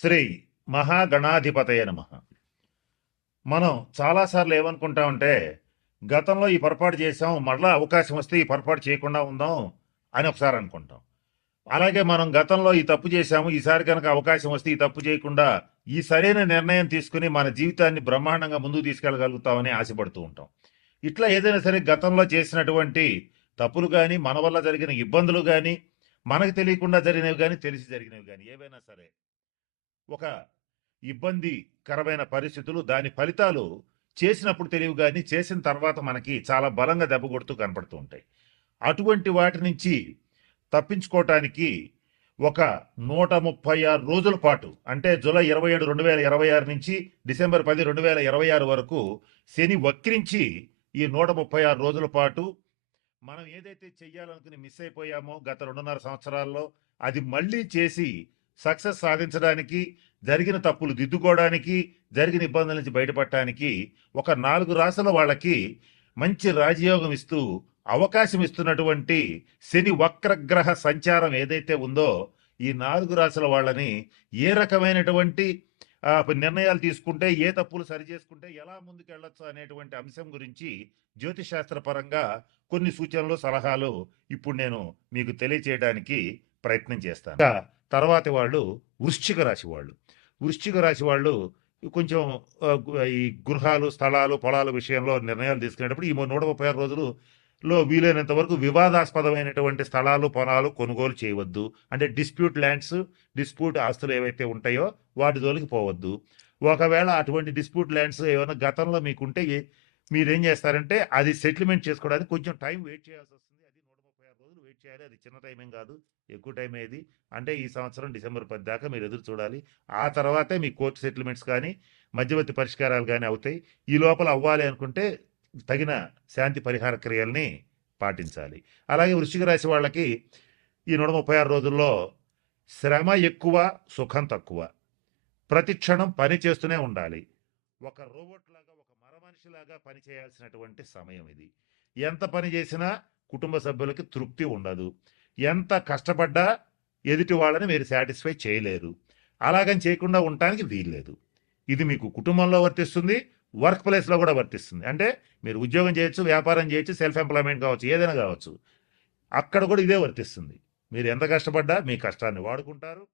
శ్రీ మహాగణాధిపతయ నమః. మనం చాలాసార్లు ఏమనుకుంటామంటే, గతంలో ఈ పొరపాటు చేసాం, మరలా అవకాశం వస్తే ఈ పొరపాటు చేయకుండా ఉందాం అని ఒకసారి అనుకుంటాం. అలాగే మనం గతంలో ఈ తప్పు చేశాము, ఈసారి కనుక అవకాశం వస్తే ఈ తప్పు చేయకుండా ఈ సరైన నిర్ణయం తీసుకుని మన జీవితాన్ని బ్రహ్మాండంగా ముందుకు తీసుకెళ్ళగలుగుతామని ఆశపడుతూ ఉంటాం. ఇట్లా ఏదైనా సరే గతంలో చేసినటువంటి తప్పులు కానీ, మన వల్ల జరిగిన ఇబ్బందులు కానీ, మనకు తెలియకుండా జరిగినవి కానీ, తెలిసి జరిగినవి కానీ ఏవైనా సరే ఒక ఇబ్బందికరమైన పరిస్థితులు, దాని ఫలితాలు చేసినప్పుడు తెలియవు గాని, చేసిన తర్వాత మనకి చాలా బలంగా దెబ్బ కొడుతూ కనపడుతూ ఉంటాయి. అటువంటి వాటి నుంచి తప్పించుకోవటానికి ఒక 136 రోజుల పాటు, అంటే జూలై 27, 2026 నుంచి డిసెంబర్ 10, 2026 వరకు శని వక్రించి ఈ 136 రోజుల పాటు మనం ఏదైతే చెయ్యాలనుకుని మిస్ అయిపోయామో గత 2.5 సంవత్సరాల్లో, అది మళ్ళీ చేసి సక్సెస్ సాధించడానికి, జరిగిన తప్పులు దిద్దుకోవడానికి, జరిగిన ఇబ్బందుల నుంచి బయటపడటానికి ఒక 4 రాసుల వాళ్ళకి మంచి రాజయోగం ఇస్తూ అవకాశం ఇస్తున్నటువంటి శని వక్రగ్రహ సంచారం ఏదైతే ఉందో, ఈ 4 రాసుల వాళ్ళని ఏ రకమైనటువంటి నిర్ణయాలు తీసుకుంటే, ఏ తప్పులు సరిచేసుకుంటే ఎలా ముందుకు వెళ్ళొచ్చు అనేటువంటి అంశం గురించి జ్యోతిశాస్త్ర పరంగా కొన్ని సూచనలు, సలహాలు ఇప్పుడు నేను మీకు తెలియచేయడానికి ప్రయత్నం చేస్తాను. ఇంకా తర్వాతి వాళ్ళు వృశ్చిక రాశి వాళ్ళు. వృశ్చిక రాశి వాళ్ళు కొంచెం ఈ గృహాలు, స్థలాలు, పొలాల విషయంలో నిర్ణయాలు తీసుకునేటప్పుడు ఈ 136 రోజులలో వీలైనంత వరకు వివాదాస్పదమైనటువంటి స్థలాలు, పొలాలు కొనుగోలు చేయవద్దు. అంటే డిస్ప్యూట్ ల్యాండ్స్, డిస్ప్యూట్ ఆస్తులు ఏవైతే ఉంటాయో వాటి జోలికి పోవద్దు. ఒకవేళ అటువంటి డిస్ప్యూట్ ల్యాండ్స్ ఏమైనా గతంలో మీకుంటే మీరేం చేస్తారంటే అది సెటిల్మెంట్ చేసుకోవడానికి కొంచెం టైం వెయిట్ చేయాల్సి వస్తుంది. అది 136 రోజులు వెయిట్ చేయాలి. అది చిన్న టైం ఏం కాదు, ఎక్కువ టైం ఏది అంటే ఈ సంవత్సరం డిసెంబర్ 10 దాకా మీరు ఎదురు చూడాలి. ఆ తర్వాతే మీ కోర్టు సెటిల్మెంట్స్ కానీ, మధ్యవర్తి పరిష్కారాలు కానీ అవుతాయి. ఈ లోపల అవ్వాలి అనుకుంటే తగిన శాంతి పరిహార క్రియల్ని పాటించాలి. అలాగే వృశ్చిక రాశి వాళ్ళకి ఈ 136 రోజుల్లో శ్రమ ఎక్కువ, సుఖం తక్కువ. ప్రతి క్షణం పని చేస్తూనే ఉండాలి. ఒక రోబోట్ లాగా, ఒక మరమనిషిలాగా పని చేయాల్సినటువంటి సమయం ఇది. ఎంత పని చేసినా కుటుంబ సభ్యులకి తృప్తి ఉండదు. ఎంత కష్టపడ్డా ఎదుటి వాళ్ళని మీరు సాటిస్ఫై చేయలేరు. అలాగని చేయకుండా ఉండటానికి వీల్లేదు. ఇది మీకు కుటుంబంలో వర్తిస్తుంది, వర్క్ ప్లేస్లో కూడా వర్తిస్తుంది. అంటే మీరు ఉద్యోగం చేయొచ్చు, వ్యాపారం చేయొచ్చు, సెల్ఫ్ ఎంప్లాయ్మెంట్ కావచ్చు, ఏదైనా కావచ్చు. అక్కడ కూడా ఇదే వర్తిస్తుంది. మీరు ఎంత కష్టపడ్డా మీ కష్టాన్ని వాడుకుంటారు,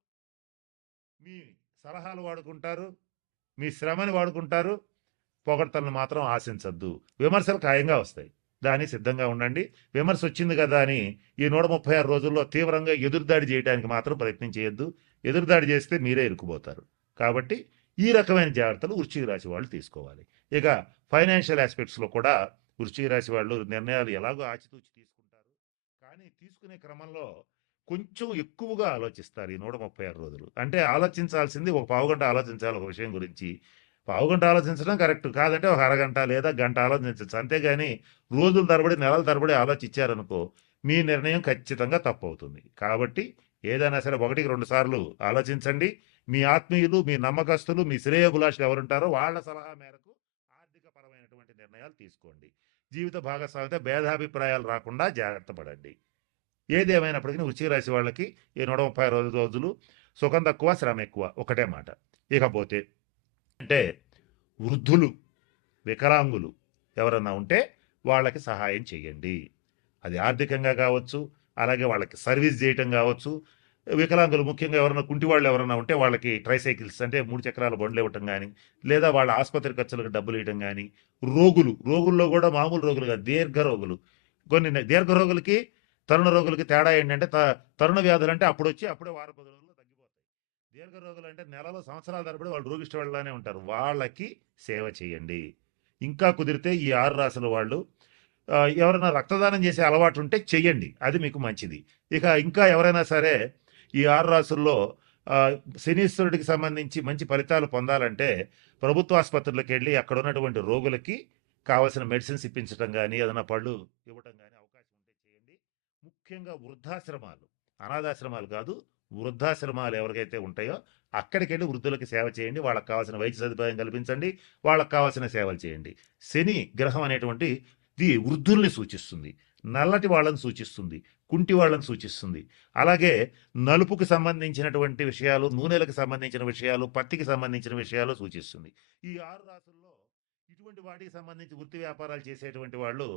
మీ సలహాలు వాడుకుంటారు, మీ శ్రమని వాడుకుంటారు. పొగడ్తలను మాత్రం ఆశించద్దు. విమర్శలు ఖాయంగా వస్తాయి, దానికి సిద్ధంగా ఉండండి. విమర్శ వచ్చింది కదా అని ఈ 136 రోజుల్లో తీవ్రంగా ఎదురుదాడి చేయడానికి మాత్రం ప్రయత్నం చేయొద్దు. ఎదురుదాడి చేస్తే మీరే ఇరుక్కుపోతారు. కాబట్టి ఈ రకమైన జాగ్రత్తలు వృశ్చిక రాశి వాళ్ళు తీసుకోవాలి. ఇక ఫైనాన్షియల్ ఆస్పెక్ట్స్లో కూడా వృశ్చిక రాశి వాళ్ళు నిర్ణయాలు ఎలాగో ఆచితూచి తీసుకుంటారు. కానీ తీసుకునే క్రమంలో కొంచెం ఎక్కువగా ఆలోచిస్తారు ఈ 136 రోజులు. అంటే ఆలోచించాల్సింది ఒక పావుగంట ఆలోచించాలి ఒక విషయం గురించి. పావుగంట ఆలోచించడం కరెక్ట్ కాదంటే ఒక అరగంట లేదా గంట ఆలోచించవచ్చు. అంతేగాని రోజుల తరబడి, నెలల తరబడి ఆలోచించారనుకో మీ నిర్ణయం ఖచ్చితంగా తప్పు అవుతుంది. కాబట్టి ఏదైనా సరే 1-2 సార్లు ఆలోచించండి. మీ ఆత్మీయులు, మీ నమ్మకస్తులు, మీ శ్రేయోభిలాషులు ఎవరుంటారో వాళ్ళ సలహా మేరకు ఆర్థిక పరమైనటువంటి నిర్ణయాలు తీసుకోండి. జీవిత భాగస్వామితో భేదాభిప్రాయాలు రాకుండా జాగ్రత్త పడండి. ఏది ఏమైనప్పటికీ వృశ్చిక రాశి వాళ్ళకి ఈ 136 రోజులు సుఖం తక్కువ, శ్రమ ఎక్కువ, ఒకటే మాట. ఇకపోతే అంటే వృద్ధులు, వికలాంగులు ఎవరన్నా ఉంటే వాళ్ళకి సహాయం చేయండి. అది ఆర్థికంగా కావచ్చు, అలాగే వాళ్ళకి సర్వీస్ చేయటం కావచ్చు. వికలాంగులు ముఖ్యంగా ఎవరైనా కుంటి వాళ్ళు ఎవరైనా ఉంటే వాళ్ళకి ట్రైసైకిల్స్ అంటే 3 చక్రాల బండ్లు ఇవ్వటం కానీ, లేదా వాళ్ళ ఆసుపత్రి ఖర్చులకు డబ్బులు ఇవ్వటం కానీ. రోగుల్లో కూడా మామూలు రోగులు కాదు, దీర్ఘ రోగులు. కొన్ని దీర్ఘ రోగులకి, తరుణ రోగులకి తేడా ఏంటంటే తరుణ వ్యాధులు అంటే అప్పుడు వచ్చి అప్పుడే వారం 10 రోజుల్లో తగ్గిపోతాయి. దీర్ఘ రోగులు అంటే నెలలో, సంవత్సరాల తరబడి వాళ్ళు రోగిష్ట వాళ్ళనే ఉంటారు. వాళ్ళకి సేవ చేయండి. ఇంకా కుదిరితే ఈ 6 రాసుల వాళ్ళు ఎవరైనా రక్తదానం చేసే అలవాటు ఉంటే చెయ్యండి, అది మీకు మంచిది. ఇక ఇంకా ఎవరైనా సరే ఈ 6 రాసుల్లో శనీశ్వరుడికి సంబంధించి మంచి ఫలితాలు పొందాలంటే ప్రభుత్వ ఆసుపత్రులకు వెళ్ళి అక్కడ ఉన్నటువంటి రోగులకి కావాల్సిన మెడిసిన్స్ ఇప్పించడం కానీ, ఏదైనా పళ్ళు ఇవ్వటం కానీ అవకాశం ఉంటే చేయండి. ముఖ్యంగా వృద్ధాశ్రమాలు, అనాథాశ్రమాలు కాదు, వృద్ధాశ్రమాలు ఎవరికైతే ఉంటాయో అక్కడికి వెళ్ళి వృద్ధులకి సేవ చేయండి. వాళ్ళకి కావాల్సిన వైద్య సదుపాయం కల్పించండి, వాళ్ళకి కావాల్సిన సేవలు చేయండి. శని గ్రహం అనేటువంటి వృద్ధుల్ని సూచిస్తుంది, నల్లటి వాళ్ళని సూచిస్తుంది, కుంటి వాళ్ళని సూచిస్తుంది. అలాగే నలుపుకి సంబంధించినటువంటి విషయాలు, నూనెలకు సంబంధించిన విషయాలు, పత్తికి సంబంధించిన విషయాలు సూచిస్తుంది. ఈ 6 రాసుల్లో ఇటువంటి వాటికి సంబంధించి వృత్తి వ్యాపారాలు చేసేటువంటి వాళ్ళు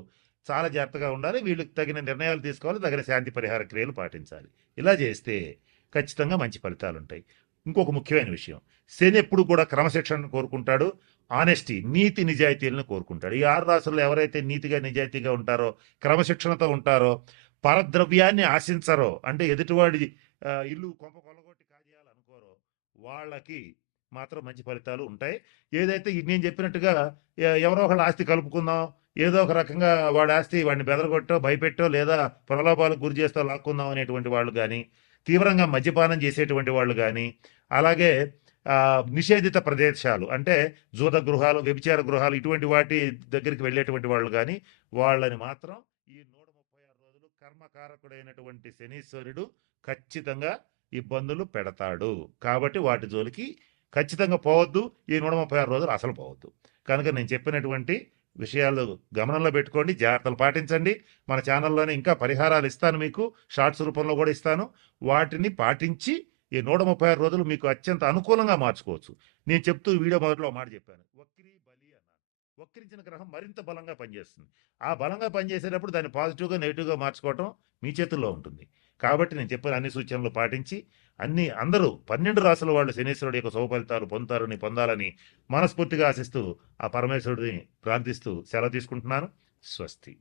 చాలా జాగ్రత్తగా ఉండాలి. వీళ్ళకి తగిన నిర్ణయాలు తీసుకోవాలి. తగిన శాంతి పరిహార క్రియలు పాటించాలి. ఇలా చేస్తే ఖచ్చితంగా మంచి ఫలితాలుంటాయి. ఇంకొక ముఖ్యమైన విషయం, శని ఎప్పుడు కూడా క్రమశిక్షణను కోరుకుంటాడు. ఆనెస్టీ, నీతి నిజాయితీలను కోరుకుంటాడు. ఈ 6 రాసుల్లో ఎవరైతే నీతిగా నిజాయితీగా ఉంటారో, క్రమశిక్షణతో ఉంటారో, పరద్రవ్యాన్ని ఆశించరో, అంటే ఎదుటివాడి ఇల్లు కొంప కొల్లగొట్టి కాజేయాలనుకోరో, వాళ్ళకి మాత్రం మంచి ఫలితాలు ఉంటాయి. ఏదైతే నేను చెప్పినట్టుగా ఎవరో ఒకళ్ళ ఆస్తి కలుపుకుందాం, ఏదో ఒక రకంగా వాడి ఆస్తి వాడిని బెదరగొట్టో, భయపెట్టో, లేదా ప్రలోభాలకు గురి చేస్తో లాక్కుందాం అనేటువంటి వాళ్ళు కానీ, తీవ్రంగా మద్యపానం చేసేటువంటి వాళ్ళు కానీ, అలాగే నిషేధిత ప్రదేశాలు అంటే జూద గృహాలు, వ్యభిచార గృహాలు ఇటువంటి వాటి దగ్గరికి వెళ్ళేటువంటి వాళ్ళు కానీ, వాళ్ళని మాత్రం ఈ 136 రోజులు కర్మకారకుడైనటువంటి శనీశ్వరుడు ఖచ్చితంగా ఇబ్బందులు పెడతాడు. కాబట్టి వాటి జోలికి ఖచ్చితంగా పోవద్దు. ఈ 136 రోజులు అసలు పోవద్దు. కనుక నేను చెప్పినటువంటి విషయాలు గమనంలో పెట్టుకోండి, జాగ్రత్తలు పాటించండి. మన ఛానల్లోనే ఇంకా పరిహారాలు ఇస్తాను, మీకు షార్ట్స్ రూపంలో కూడా ఇస్తాను. వాటిని పాటించి ఈ 136 రోజులు మీకు అత్యంత అనుకూలంగా మార్చుకోవచ్చు. నేను చెప్తూ వీడియో మొదట్లో ఒక మాట చెప్పాను, వక్రీ బలి అన్నాను. వక్రించిన గ్రహం మరింత బలంగా పనిచేస్తుంది. ఆ బలంగా పనిచేసేటప్పుడు దాన్ని పాజిటివ్గా నెగిటివ్గా మార్చుకోవటం మీ చేతుల్లో ఉంటుంది. కాబట్టి నేను చెప్పిన అన్ని సూచనలు పాటించి అందరూ 12 రాసుల వాళ్ళు శనీశ్వరుడు యొక్క శుభ ఫలితాలు పొందాలని మనస్ఫూర్తిగా ఆశిస్తూ ఆ పరమేశ్వరుడిని ప్రార్థిస్తూ సెలవు తీసుకుంటున్నాను. స్వస్తి.